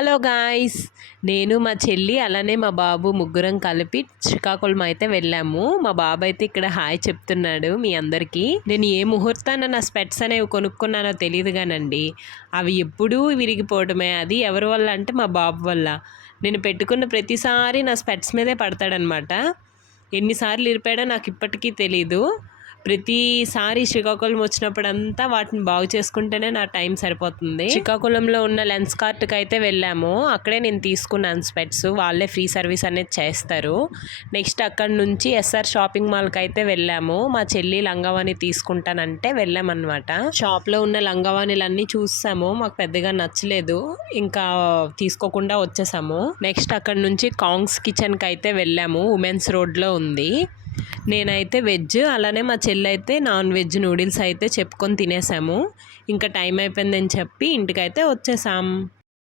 Hello guys, నేను మా చెల్లి అలానే మా బాబు ముగ్గురం కలిపి శ్రీకాకుళం అయితే వెళ్ళాము. మా బాబు అయితే ఇక్కడ హాయ్ చెప్తున్నాడు మీ అందరికీ. నేను ఏ ముహూర్తాన నా స్పెట్స్ అనేవి కొనుక్కున్నానో తెలియదు కానండి, అవి ఎప్పుడూ విరిగిపోవడమే. అది ఎవరి వల్ల అంటే మా బాబు వల్ల. నేను పెట్టుకున్న ప్రతిసారి నా స్పెట్స్ మీదే పడతాడనమాట. ఎన్నిసార్లు ఇరిపాడో నాకు ఇప్పటికీ తెలీదు. ప్రతిసారి శ్రీకాకుళం వచ్చినప్పుడంతా వాటిని బాగు చేసుకుంటేనే నా టైం సరిపోతుంది. శ్రీకాకుళంలో ఉన్న లెన్స్ కార్ట్కి అయితే వెళ్ళాము. అక్కడే నేను తీసుకున్నాను స్పెట్స్. వాళ్ళే ఫ్రీ సర్వీస్ అనేది చేస్తారు. నెక్స్ట్ అక్కడ నుంచి ఎస్ఆర్ షాపింగ్ మాల్కి అయితే వెళ్ళాము. మా చెల్లి లంగావాణి తీసుకుంటానంటే వెళ్ళామన్నమాట. షాప్లో ఉన్న లంగావాణిలన్నీ చూసాము. మాకు పెద్దగా నచ్చలేదు, ఇంకా తీసుకోకుండా వచ్చేసాము. నెక్స్ట్ అక్కడ నుంచి కాంగ్స్ కిచెన్కి అయితే వెళ్ళాము. ఉమెన్స్ రోడ్లో ఉంది. నేనైతే వెజ్, అలానే మా చెల్లి అయితే నాన్ వెజ్ నూడిల్స్ అయితే చెప్పుకొని తినేసాము. ఇంకా టైం అయిపోయిందని చెప్పి ఇంటికైతే వచ్చేసాం.